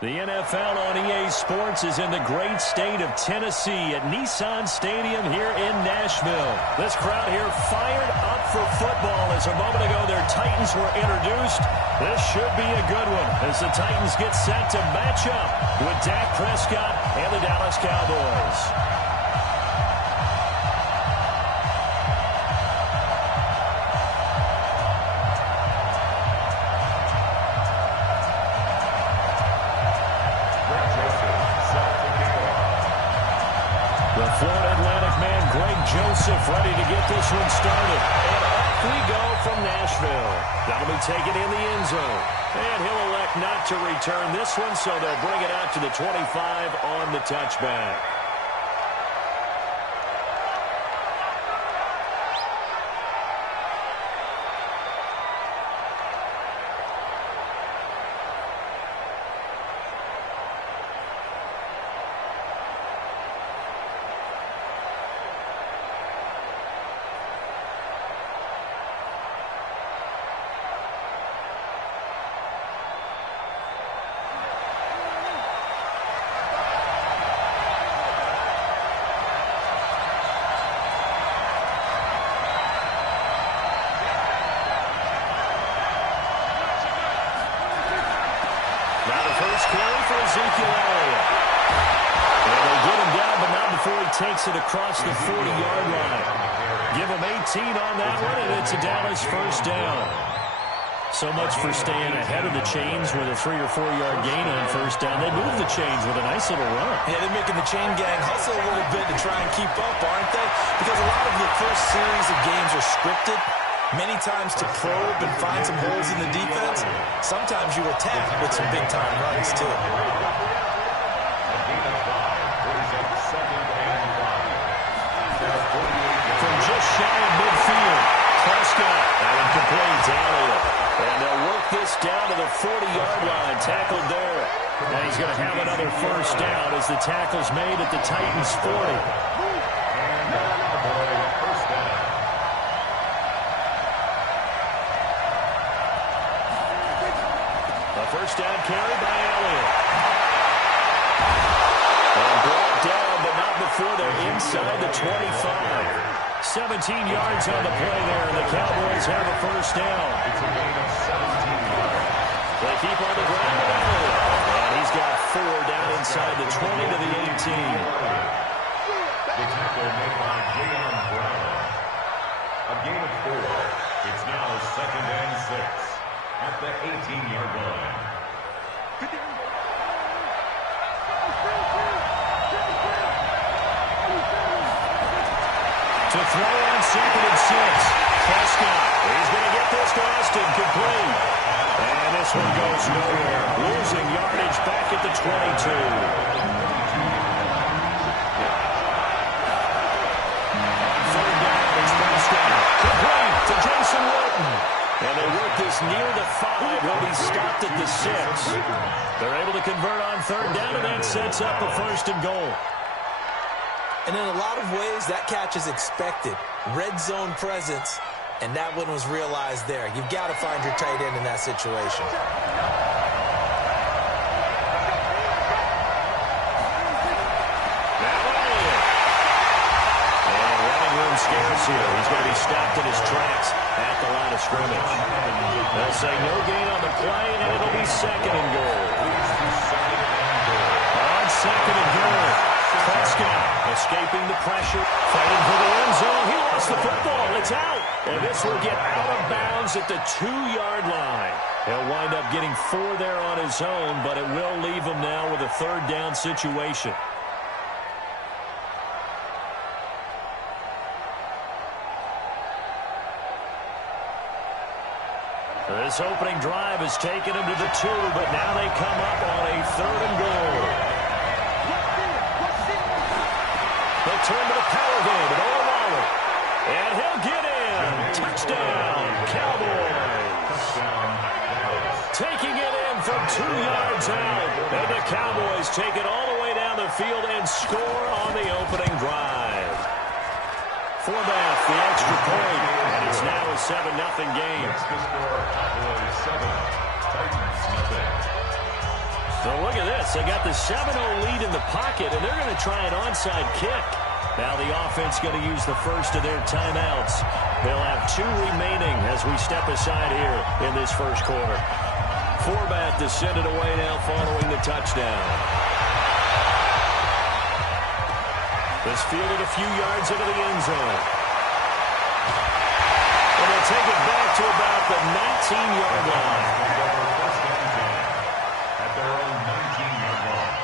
The NFL on EA Sports is in the great state of Tennessee at Nissan Stadium here in Nashville. This crowd here fired up for football as a moment ago their Titans were introduced. This should be a good one as the Titans get set to match up with Dak Prescott and the Dallas Cowboys. Florida Atlantic man Greg Joseph ready to get this one started. And off we go from Nashville. That'll be taken in the end zone. And he'll elect not to return this one, so they'll bring it out to the 25 on the touchback. Takes it across the 40-yard line. Give him 18 on that one, and it's a Dallas first down. So much for staying ahead of the chains with a 3- or 4-yard gain on first down. They move the chains with a nice little run. Yeah, they're making the chain gang hustle a little bit to try and keep up, aren't they? Because a lot of the first series of games are scripted, many times to probe and find some holes in the defense. Sometimes you attack with some big-time runs, too. Just shy of midfield. Prescott, that incomplete to Elliott. And they'll work this down to the 40-yard line. Tackled there. And he's going to have another first down as the tackle's made at the Titans' 40. A first down carry by Elliott. And brought down, but not before they're inside the 25. 17 yards on the play there, and the Cowboys have a first down. They keep on the ground, and he's got 4 down inside the 20 to the 18. The tackle made by J.M. Brown. A gain of 4. It's now 2nd and 6 at the 18-yard line. To throw on 2nd and 6. Prescott, he's going to get this to Austin, complete. And this one goes nowhere. Losing yardage back at the 22. On 3rd down, it's Prescott. Complete to Jason Witten. And they work this near the 5. He'll be stopped at the 6. They're able to convert on 3rd down, and that sets up a 1st and goal. And in a lot of ways, that catch is expected. Red zone presence, and that one was realized there. You've got to find your tight end in that situation. And running room scarce here. He's going to be stopped in his tracks at the line of scrimmage. They'll say no gain on the play, and it'll be 2nd and goal. On 2nd and goal. Prescott escaping the pressure, fighting for the end zone. He lost the football. It's out. And this will get out of bounds at the 2-yard line. He'll wind up getting 4 there on his own, but it will leave him now with a 3rd down situation. This opening drive has taken him to the 2, but now they come up on a 3rd and goal. They'll turn to the power game at Olalala. And he'll get in. Touchdown, Cowboys. Taking it in from 2 yards out. And the Cowboys take it all the way down the field and score on the opening drive. Forbath, the extra point. And it's now a 7-0 game. So look at this. They got the 7-0 lead in the pocket, and they're going to try an onside kick. Now the offense going to use the first of their timeouts. They'll have 2 remaining as we step aside here in this first quarter. Forbath to send it away now following the touchdown. This fielded a few yards into the end zone. And they'll take it back to about the 19-yard line. At their own 19-yard line.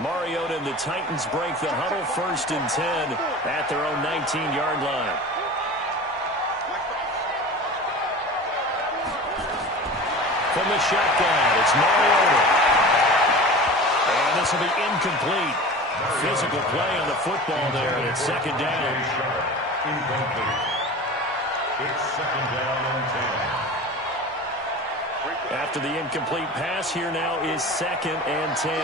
Mariota and the Titans break the huddle, 1st and 10 at their own 19-yard line. From the shotgun, it's Mariota. And this will be incomplete. Physical play on the football there, and it's 2nd down. Incomplete. It's 2nd down and 10. After the incomplete pass, here now is 2nd and 10.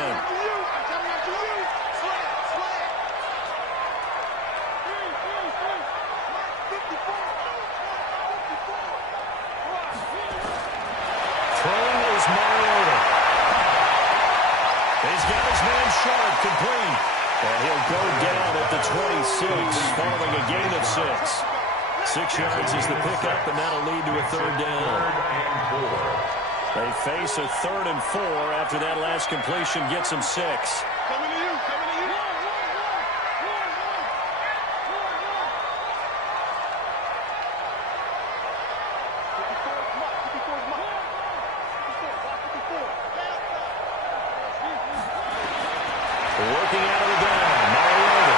Complete. And he'll go down at the 26 following a gain of 6. 6 yards is the pickup, and that'll lead to a 3rd down. They face a 3rd and 4 after that last completion gets them 6. Coming to you, coming to you. Working out of the gun, Mariota.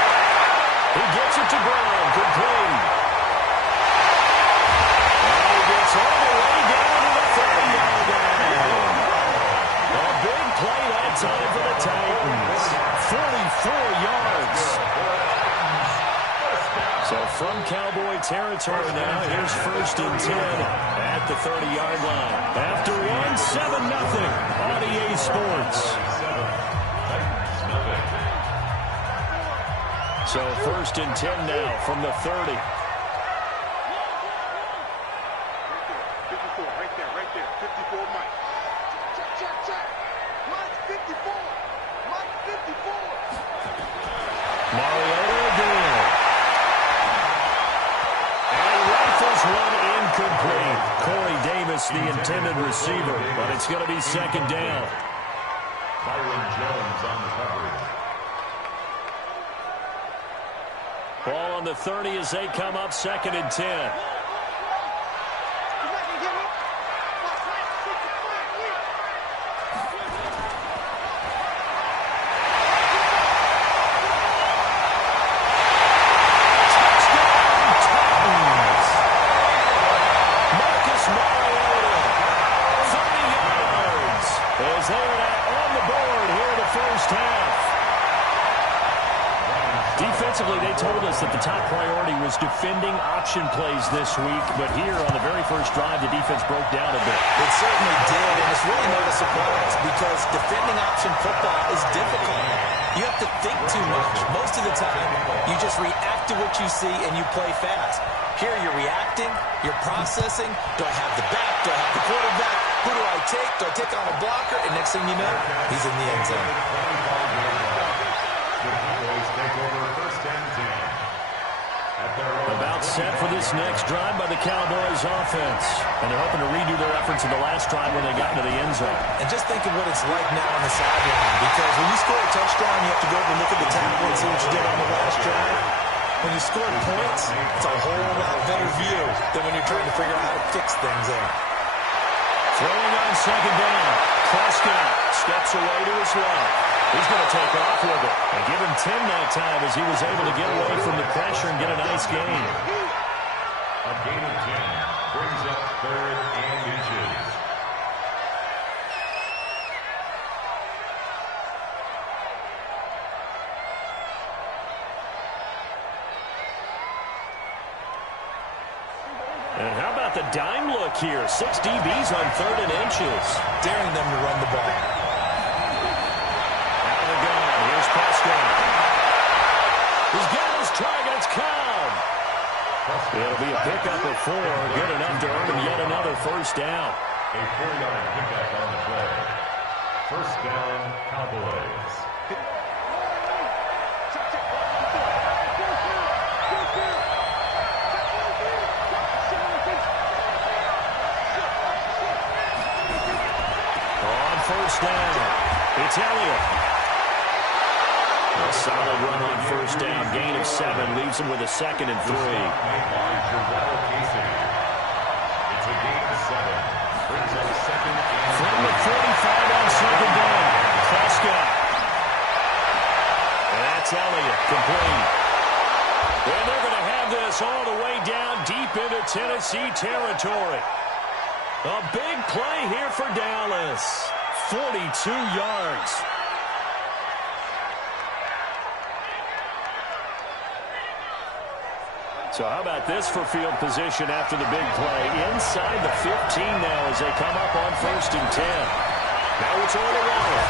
He gets it to Brown, complete. And he gets all the way down to the 30-yard line. A big play that time for the Titans. 44 yards. So from Cowboy territory now, here's 1st and 10 at the 30-yard line. After one, 7-0 on EA Sports. So 1st and 10 now from the 30. 54, right there. 54, Mike. Check. Mike, 54. Mike, 54. Mariota again. And rifles one incomplete. Corey Davis, the intended receiver, but it's going to be 2nd down. Byron Jones on the coverage. Ball on the 30 as they come up, 2nd and 10. Defensively, they told us that the top priority was defending option plays this week, but here on the very first drive, the defense broke down a bit. It certainly did, and it's really not a surprise because defending option football is difficult. You have to think too much. Most of the time, you just react to what you see and you play fast. Here you're reacting, you're processing. Do I have the back? Do I have the quarterback? Who do I take? Do I take on a blocker? And next thing you know, he's in the end zone. About set for this next drive by the Cowboys offense. And they're hoping to redo their efforts in the last drive when they got into the end zone. And just think of what it's like now on the sideline. Because when you score a touchdown, you have to go over and look at the tackle and see what you did on the last drive. When you score points, it's a whole lot better view than when you're trying to figure out how to fix things there. Throwing on 2nd down. Prescott steps away to his left. He's going to take off with it. And give him 10 that time as he was able to get away from the pressure and get a nice gain. A gain of 10 brings up 3rd and inches. And how about the dime look here? 6 DBs on 3rd and inches. Daring them to run the ball. Out of the gun. Here's Prescott. 4, good enough to earn him yet another first down. A 4-yard pickup on the play. First down, Cowboys. On first down, it's Elliott. A solid run on first down. Gain of 7 leaves him with a 2nd and 3. It's a gain of 7. Brings up 2nd and From the 45 on 2nd down. Prescott. And that's Elliott, complete. And they're going to have this all the way down deep into Tennessee territory. A big play here for Dallas. 42 yards. So how about this for field position after the big play? Inside the 15 now as they come up on 1st and 10. Now it's Orlando.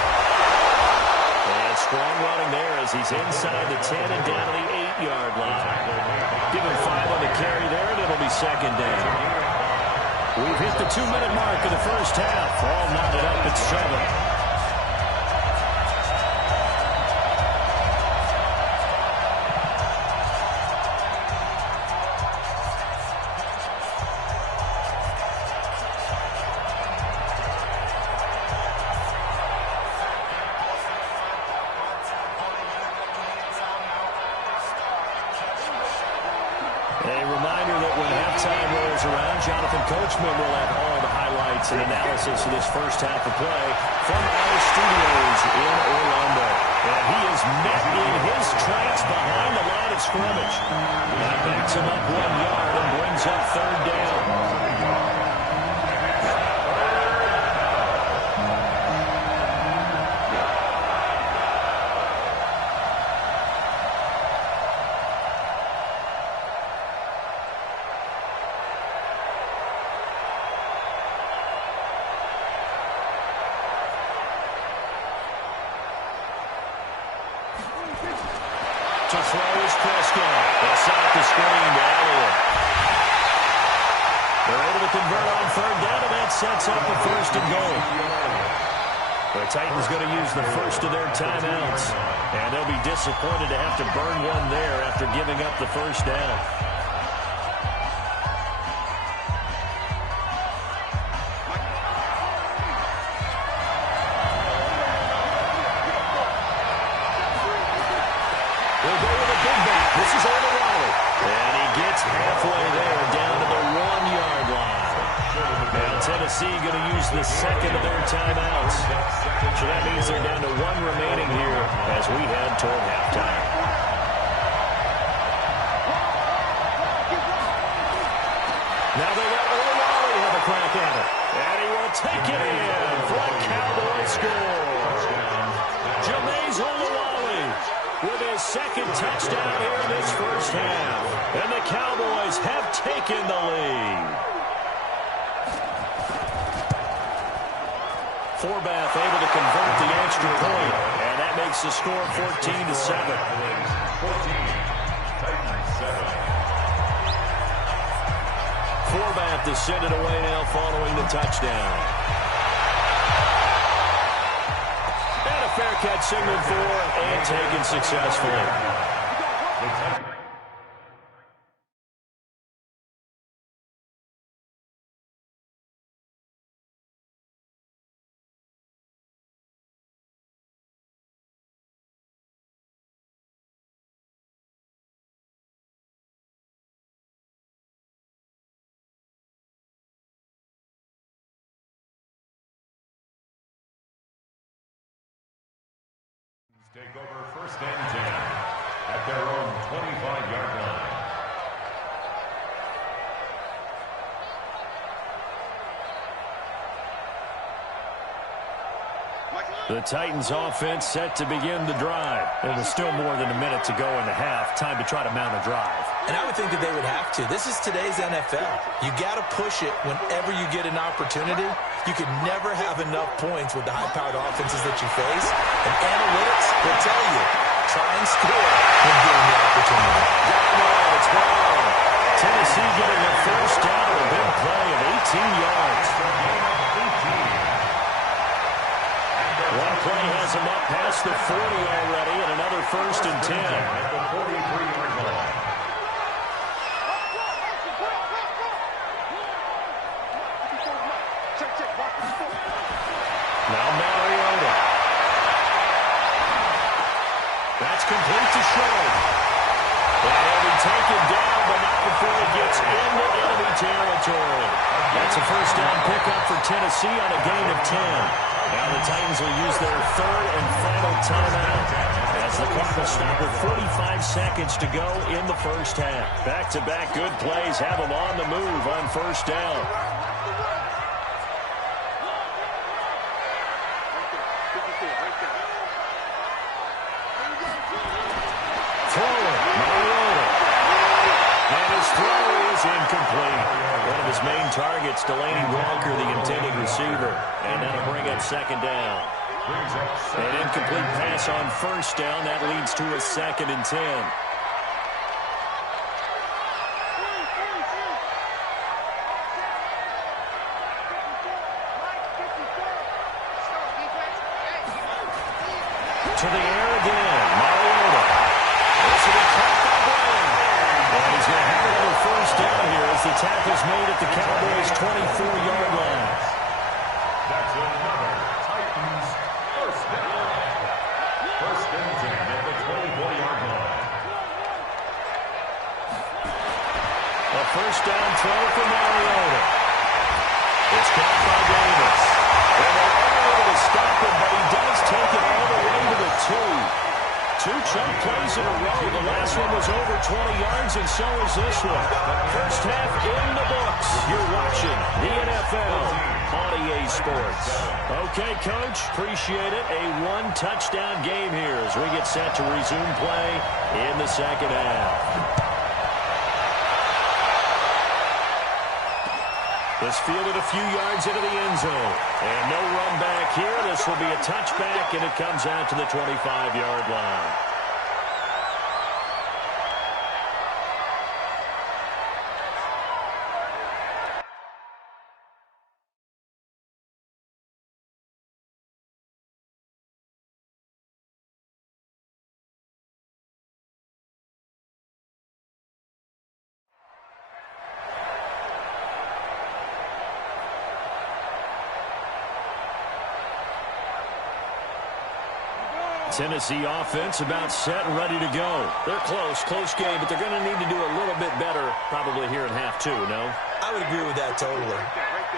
And strong running there as he's inside the 10 and down to the 8-yard line. Give him 5 on the carry there, and it'll be 2nd down. We've hit the 2-minute mark of the first half. All knotted up at 7. Coachman will have all the highlights and analysis of this first half of play from our studios in Orlando. And he is met in his tracks behind the line of scrimmage. That backs him up 1 yard and brings up 3rd down. To throw is Prescott. They'll set up the screen to Elliott. They're able to convert on 3rd down, and that sets up a 1st and goal. The Titans going to use the first of their timeouts, and they'll be disappointed to have to burn one there after giving up the first down. This is Orlando, and he gets halfway there down to the 1-yard line. Now Tennessee going to use the 2nd of their timeouts. So that means they're down to 1 remaining here as we head toward halftime. Now they let Orlando have a crack at it, and he will take it in for a Cowboy score. Jameis Olawale with his 2nd touchdown here in this first half. And the Cowboys have taken the lead. Forbath able to convert the extra point, and that makes the score 14-7. 14, Titans 7. Forbath to send it away now following the touchdown. And a fair catch signaled for and taken successfully. Take over 1st and 10 at their own 25-yard line. The Titans offense set to begin the drive. There was still more than a minute to go in the half. Time to try to mount a drive. And I would think that they would have to. This is today's NFL. You got to push it whenever you get an opportunity. You can never have enough points with the high-powered offenses that you face. And analytics will tell you, try and score when given the opportunity. It's Brown. Tennessee getting a first down, a big play of 18 yards. One play has him up past the 40 already, and another first and 10. At the 43-yard line. Now Mariota. That's complete to Short. And he'll be taken down, but not before he gets into enemy territory. That's a first down pickup for Tennessee on a gain of 10. Now the Titans will use their third and final timeout as the clock will stop with 45 seconds to go in the first half. Back-to-back good plays have them on the move on first down. Throwing, Mariota. And his throw is incomplete. One of his main targets, Delaney Walker, the intended receiver. And that'll bring up second down. An incomplete pass on first down. That leads to a second and 10. To the air again. Mariota. This will be caught by Brown. And he's going to have another first down here as the tackle's made at the Cowboys' 24-yard line. That's another Titans first down. First and 10 at the 24-yard line. A first down throw for Mariota. It's caught by Davis. And they're unable to stop him, but he does take it all the way to the 2. Two chunk plays in a row. The last one was over 20 yards, and so is this one. First half in the books. You're watching the NFL on EA Sports. Okay, Coach, appreciate it. A one-touchdown game here as we get set to resume play in the second half. This fielded a few yards into the end zone. And no run back here. This will be a touchback, and it comes out to the 25-yard line. Tennessee offense about set and ready to go. They're close game, but they're going to need to do a little bit better probably here in half two, no? I would agree with that totally.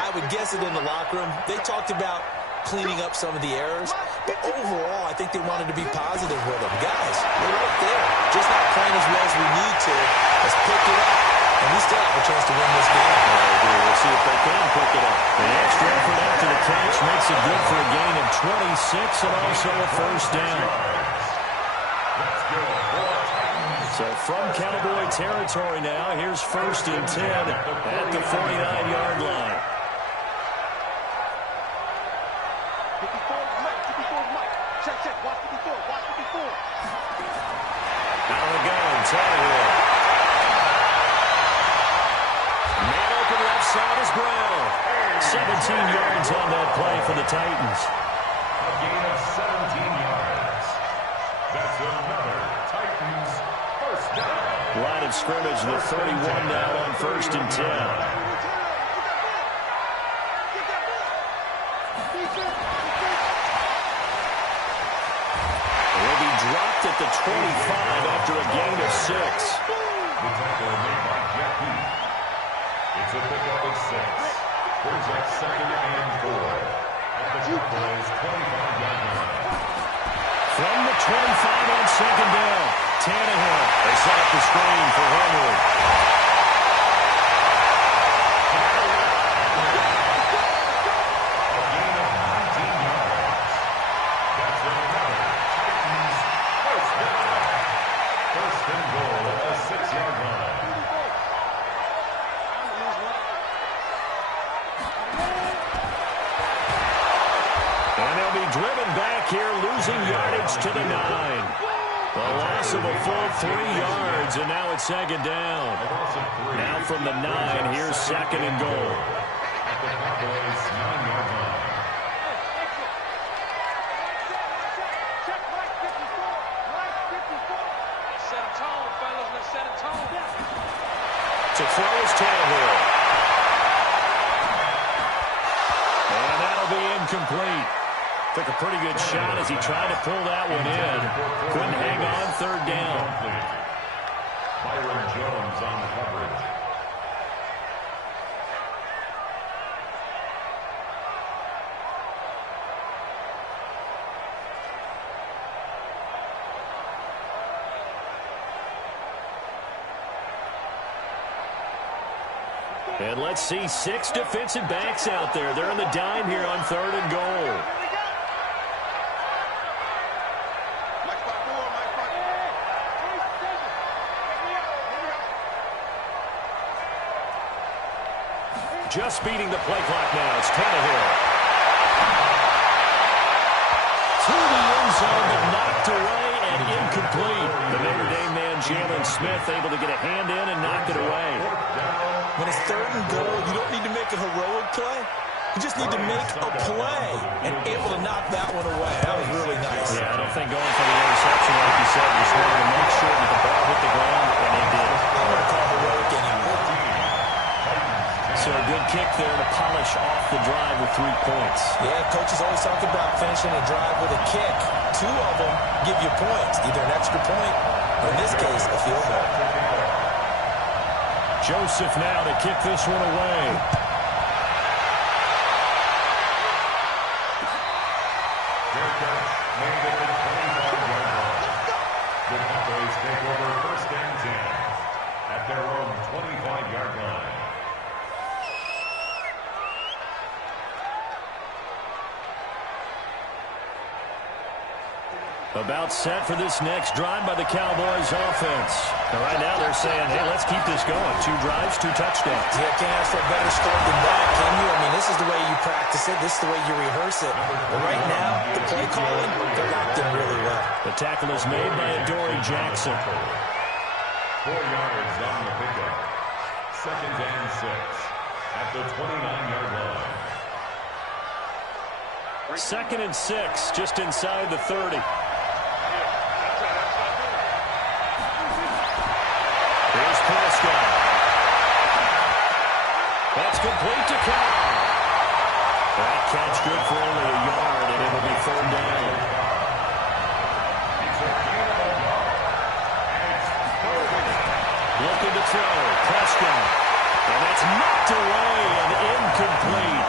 I would guess it in the locker room. They talked about cleaning up some of the errors, but overall, I think they wanted to be positive with them. Guys, we're right there. Just not playing as well as we need to. Let's pick it up, and we still have a chance to win this game. I agree. We'll see if they can pick it up. The extra effort after the catch makes it good for a gain of 26 and also a first down. So from Cowboy territory now, here's first and 10 at the 49-yard line. 54, Mike. Check. Watch 54. Out of the gun, Tannehill. Man open left side is Brown. 17 yards on that play for the Titans. A gain of 17 yards. That's another Titans first down. Line of scrimmage, the 31 now on first and 10. Dropped at the 25 after a gain of 6. The tackle made by Jeff Heath. It's a pickup of 6. Brings up second and 4. At the Cowboys' 25-yard line. From the 25 on second down, Tannehill. They set up the screen for Henry. To the 9. The loss of a full 3 yards, and now it's second down. Now from the 9, here's second and goal. At the Cowboys' 9-yard line. Set a tone, fellas. Let's set a tone. To throw is Tannehill. And that'll be incomplete. Took a pretty good shot as he tried to pull that one in. Couldn't hang on, third down. Byron Jones on the coverage. And let's see 6 defensive backs out there. They're in the dime here on third and goal. Just beating the play clock now. It's Tannehill. To the end zone, but knocked away and incomplete. The Notre Dame man, Jalen Smith, able to get a hand in and knocked it away. When it's third and goal, you don't need to make a heroic play. You just need to make a play and able to knock that one away. That was really nice. Yeah, I don't think going for the interception, like you said, just wanted to make sure that the ball hit the ground, and it did. I'm going to call heroic anyway. So a good kick there to polish off the drive with 3 points. Yeah, coaches always talk about finishing a drive with a kick. 2 of them give you points, either an extra point, or in this case, a field goal. Joseph now to kick this one away. Their catch made at the 25-yard line. The Cowboys take over first and 10 at their own 25-yard line. About set for this next drive by the Cowboys offense. And right now they're saying, hey, let's keep this going. 2 drives, 2 touchdowns. Yeah, can't ask for a better score than that, can you? I mean, this is the way you practice it. This is the way you rehearse it. But right now, the play calling, they're locked in really well. The tackle is made by Adoree Jackson. 4 yards on the pickup. Second and 6 at the 29-yard line. Second and 6, just inside the 30. Here's Prescott. That's complete to Cobb. That catch good for only a yard, and it'll be third down. Looking to throw, Prescott. And that's knocked away and incomplete.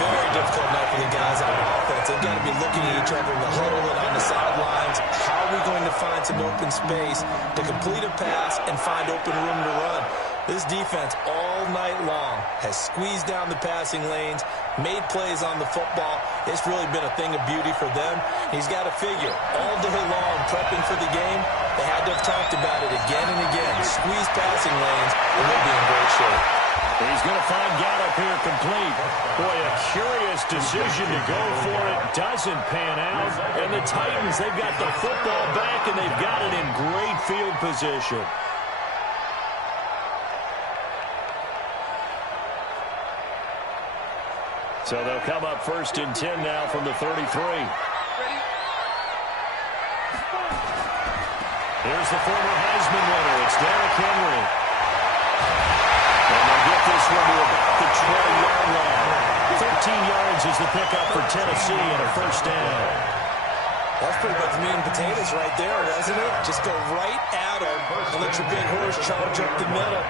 Very difficult night for the guys on offense. They've got to be looking at each other in the huddle and on the sidelines. How are we going to find some open space to complete a pass and find open room to run? This defense all night long has squeezed down the passing lanes, made plays on the football. It's really been a thing of beauty for them. He's got to figure, all day long prepping for the game, they had to have talked about it again and again. Squeeze passing lanes, and they'll be in great shape. He's going to find Gallup here complete. Boy, a curious decision to go for it. Doesn't pan out. And the Titans, they've got the football back, and they've got it in great field position. So they'll come up first and 10 now from the 33. Here's the former Heisman winner. It's Derrick Henry. And they'll get this one to about the 12-yard line. 13 yards is the pickup for Tennessee and a first down. That's pretty much meat and potatoes right there, wasn't it? Just go right at them and let your big horse charge up the middle.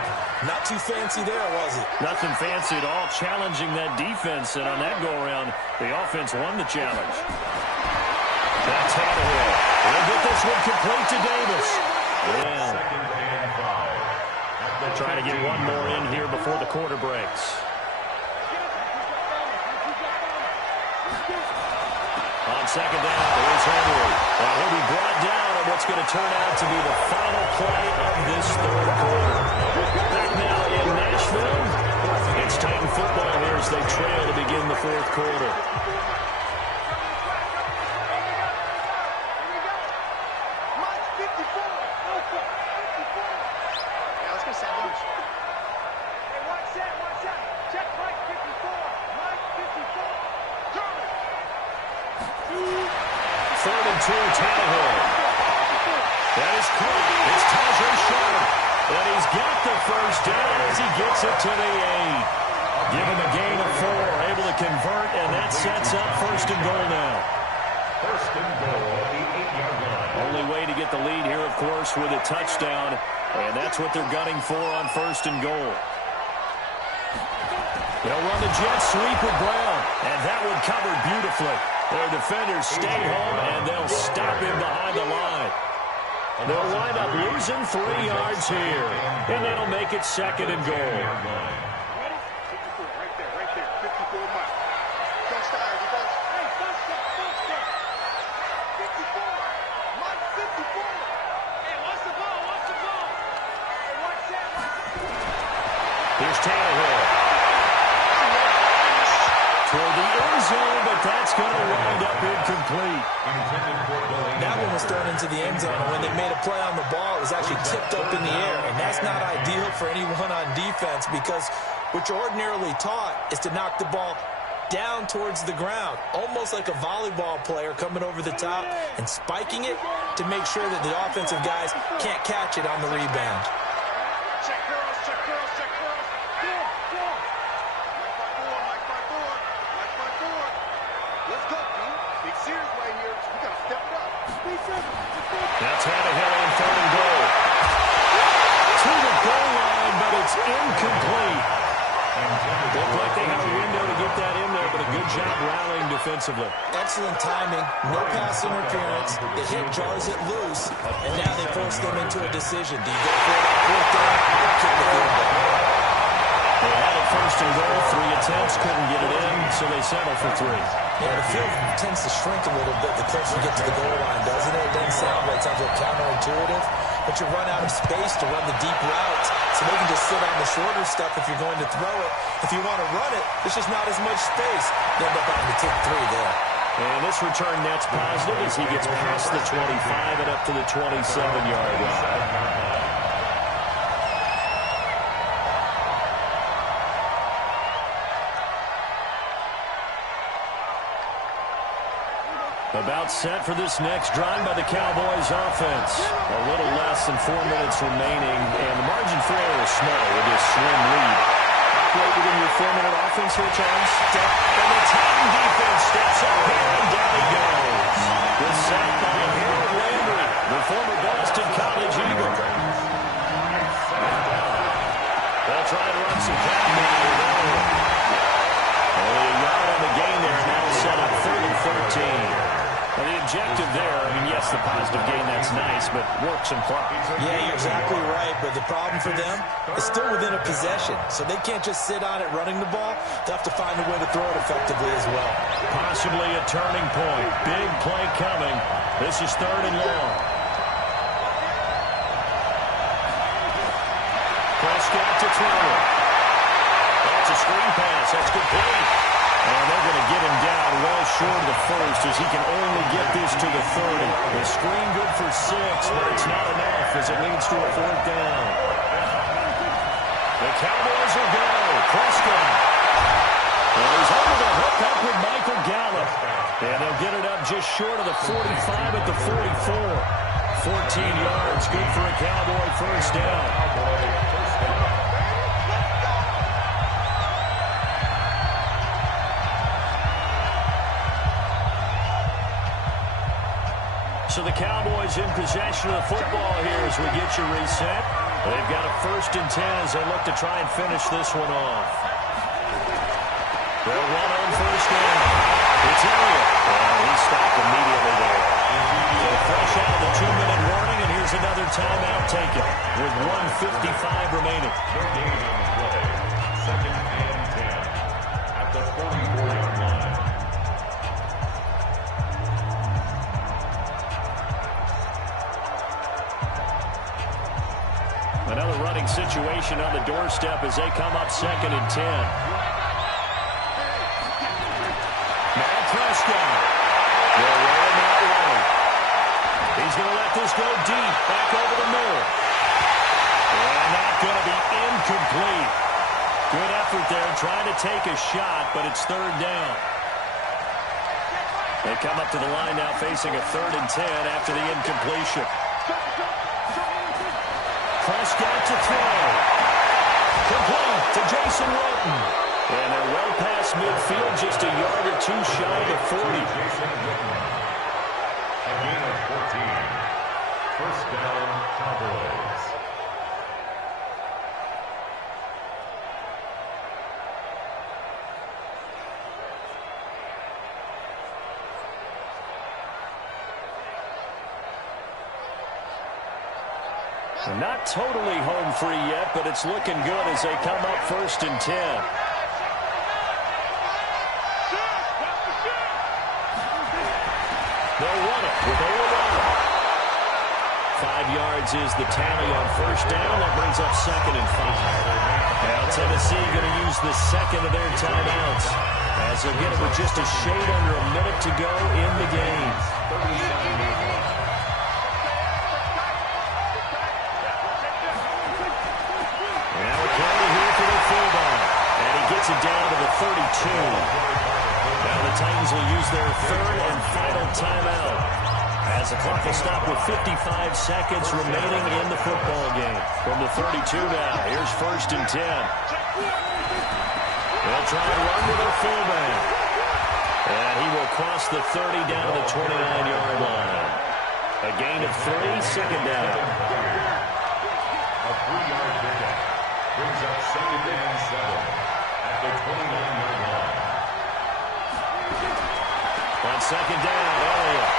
Not too fancy there, was it? Nothing fancy at all, challenging that defense. And on that go-around, the offense won the challenge. That's Tannehill. We'll get this one complete to Davis. Yeah. Second and 5. Trying to get one more in here before the quarter breaks. On second down, there's Henry. Well, he'll be brought down on what's going to turn out to be the final play of this third quarter. Back now in Nashville, it's Titan football here as they trail to begin the fourth quarter. 2, Tannehill. That is caught. It's Tajay Sharp. And he's got the first down as he gets it to the 8. Give him a gain of 4. Able to convert, and that sets up first and goal now. First and goal at the 8-yard line. Only way to get the lead here, of course, with a touchdown. And that's what they're gunning for on first and goal. They'll run the jet sweep with Brown. And that one covered beautifully. Their defenders stay home, and they'll stop him behind the line. They'll wind up losing 3 yards here. And that'll make it second and goal. Ready? 54, right there, 54 miles. Don't start, because, hey, don't stop. 54, Mike, 54. Hey, watch the ball. Hey, watch that. Here's Tannehill. Toward the end zone, but that's going to wind up incomplete. That one was thrown into the end zone, and when they made a play on the ball, it was actually tipped up in the air, and that's not ideal for anyone on defense because what you're ordinarily taught is to knock the ball down towards the ground, almost like a volleyball player coming over the top and spiking it to make sure that the offensive guys can't catch it on the rebound. Check girls. Go. Mike 5-4. Let's go, team. Big series right here. We got to step it up. That's Tannehill on third and goal. To the goal line, but it's incomplete. Looked like they had a window to get that in there, but a good job rallying defensively. Excellent timing, no pass interference. The hit jars it loose, and now they force them into a decision. Do you go for that fourth down or kick the field goal? They had it first and goal, 3 attempts, couldn't get it in, so they settle for 3. Yeah, the field tends to shrink a little bit the closer you get to the goal line, doesn't it? It doesn't sound right. It sounds a little counterintuitive, but you run out of space to run the deep routes, so they can just sit on the shorter stuff if you're going to throw it. If you want to run it, there's just not as much space. You end up having to take 3 there. And this return net's positive as he gets past the 25 and up to the 27-yard line. About set for this next drive by the Cowboys offense. A little less than 4 minutes remaining, and the margin for error is small with this slim lead. Operated within your 4-minute offense here, Charles. And the Titan defense steps up here, and down he goes. The sack by Harold Landry, the former Boston College Eagle. They'll try to run some countdown. Only a yard on the gain there, now set up 3rd and 13. Well, the objective there, I mean, yes, the positive gain, that's nice, but work some clock. Yeah, you're exactly right, but the problem for them is still within a possession, so they can't just sit on it running the ball. They'll have to find a way to throw it effectively as well. Possibly a turning point. Big play coming. This is 3rd and long. Prescott to throw it. That's a screen pass. That's complete. And they're going to get him down well short of the first as he can only get this to the 30. The screen good for 6, but it's not enough as it leads to a 4th down. The Cowboys will go. Prescott. And he's over the hook up with Michael Gallup. And they'll get it up just short of the 45 at the 44. 14 yards, good for a Cowboy first down. So the Cowboys in possession of the football here as we get you reset. They've got a 1st and 10 as they look to try and finish this one off. They'll run on 1st down. It's Elliott. And he's stopped immediately there. So fresh out of the 2-minute warning, and here's another timeout taken with 1:55 remaining. No gain on the play. 2nd and 10 at the 44-yard line. Another running situation on the doorstep as they come up 2nd and 10. Now Prescott. They'll roll him out right. He's going to let this go deep. Back over the middle. And not going to be incomplete. Good effort there trying to take a shot, but it's 3rd down. They come up to the line now facing a 3rd and 10 after the incompletion. Prescott to throw. Complete to Jason Witten. And they're well past midfield, just a yard or two shy of the 40. A gain of 14. First down, Cowboys. Not totally home free yet, but it's looking good as they come up 1st and 10. They'll run it with Olawale. 5 yards is the tally on 1st down. That brings up 2nd and 5. Now Tennessee going to use the second of their timeouts as they'll get it with just a shade under a minute to go in the game. Gets it down to the 32. Now the Titans will use their 3rd and final timeout as the clock will stop with 55 seconds remaining in the football game. From the 32 now, here's 1st and 10. They'll try and run with their fullback. And he will cross the 30 down to the 29-yard line. A gain of 3, 2nd down. A 3-yard pickup brings up 2nd and 7. The 29-yard line. On 2nd down, Elliott.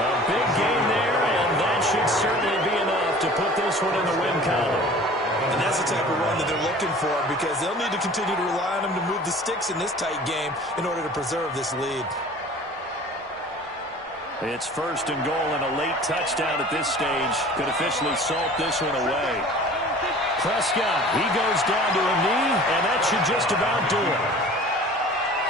A big game there, and that should certainly be enough to put this one in the win column. And that's the type of run that they're looking for because they'll need to continue to rely on them to move the sticks in this tight game in order to preserve this lead. It's 1st and goal, and a late touchdown at this stage could officially salt this one away. Prescott, he goes down to a knee, and that should just about do it.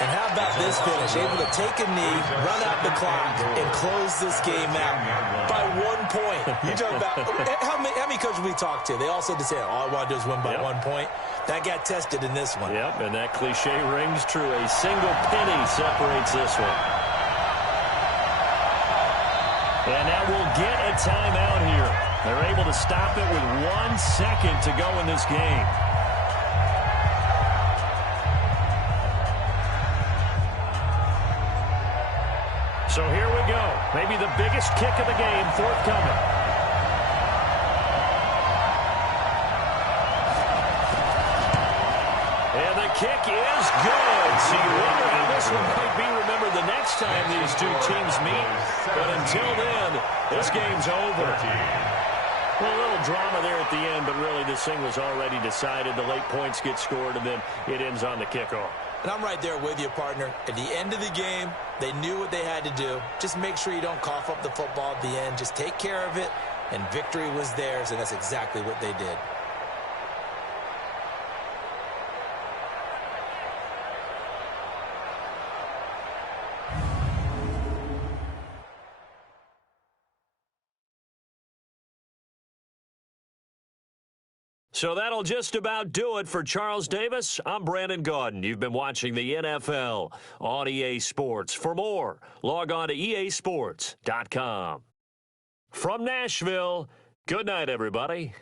And how about this finish? Able to take a knee, run out the clock, and close this game out by 1 point. You talk about how many coaches we talked to? They all said the same. All I want to do is win by 1 point. That got tested in this one. Yep, and that cliche rings true. A single penny separates this one. And now we'll get a timeout here. They're able to stop it with 1 second to go in this game. So here we go. Maybe the biggest kick of the game forthcoming. And the kick is good. So you wonder how this one might be remembered the next time these two teams meet. But until then, this game's over. Well, a little drama there at the end, but really this thing was already decided. The late points get scored, and then it ends on the kickoff. And I'm right there with you, partner. At the end of the game, they knew what they had to do. Just make sure you don't cough up the football at the end. Just take care of it, and victory was theirs, and that's exactly what they did. So that'll just about do it for Charles Davis. I'm Brandon Gaudin. You've been watching the NFL on EA Sports. For more, log on to easports.com. From Nashville, good night, everybody.